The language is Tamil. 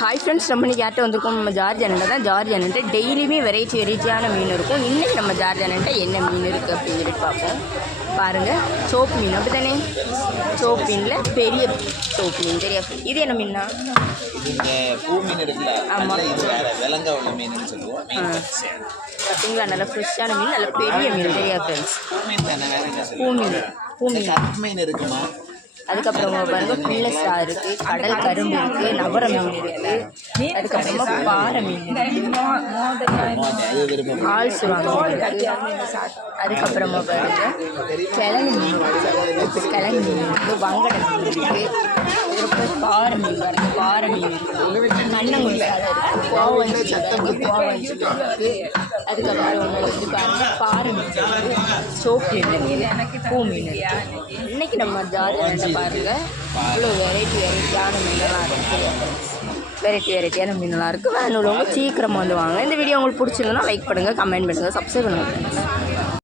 ஹாய் ஃப்ரெண்ட்ஸ் நம்ம இன்னைக்கு யார்கிட்ட வந்திருக்கோம்? நம்ம ஜார்ஜ் அண்ணன் தான். ஜார்ஜ் அண்ணன்ட்ட டெய்லியுமே வெரைட்டி வெரைட்டியான மீன் இருக்கும். இன்றைக்கி நம்ம ஜார்ஜ் அண்ணன்ட்ட என்ன மீன் இருக்குது அப்படின்னு சொல்லிட்டு பார்ப்போம். பாருங்கள் சோப்பு மீன். அப்படி தானே சோப்பு மீனில் பெரிய சோப்பு மீன் தெரியா? இது என்ன மீனா இது இந்த பூ மீன் இருக்குல்ல ஆமா. அதுல இது வேற விலங்க உள்ள மீன் சொல்லுவோம். மீன் ஆ. பச்சை. பார்த்தீங்களா நல்ல ஃப்ரெஷ்ஷான மீன் நல்ல பெரிய மீன் தெரியா ஃப்ரெண்ட்ஸ் பூ மீன் பூ மீன் இருக்குமா? அதுக்கப்புறமா பாருங்க பிள்ளஸ்டா இருக்குது கடல் கரும்பு இருக்குது நவர மீன் இருக்குது அதுக்கப்புறமா பாறை மீன் ஆள் சுறாங்க அதுக்கப்புறமா பாருங்க கிழங்கு மீன் இருக்கு. கிழங்கு மீன் இருக்குது வங்கட மீன் இருக்குது அதுக்கப்புறம் பாறை மீன் பாருங்க பாறை மீன் இருக்குது இருக்குது கோவஞ்சி கோவஞ்சி இருக்குது அதுக்கப்புறம் வந்து பாருங்க பாறை மீன் இருக்குது சோப்பு மீன் பூ மீன் இன்னைக்கு நம்ம ஜாலியாக பாருங்கள் இவ்வளோ வெரைட்டி வெரைட்டியான மீனெல்லாம் இருக்குது வெரைட்டி வெரைட்டியான மீனெல்லாம் இருக்குது வேணும் உள்ளவங்க சீக்கிரமாக வந்து வாங்க. இந்த வீடியோ உங்களுக்கு பிடிச்சிருந்தனா லைக் பண்ணுங்கள் கமெண்ட் பண்ணுங்கள் சப்ஸ்கிரைப் பண்ணுங்கள்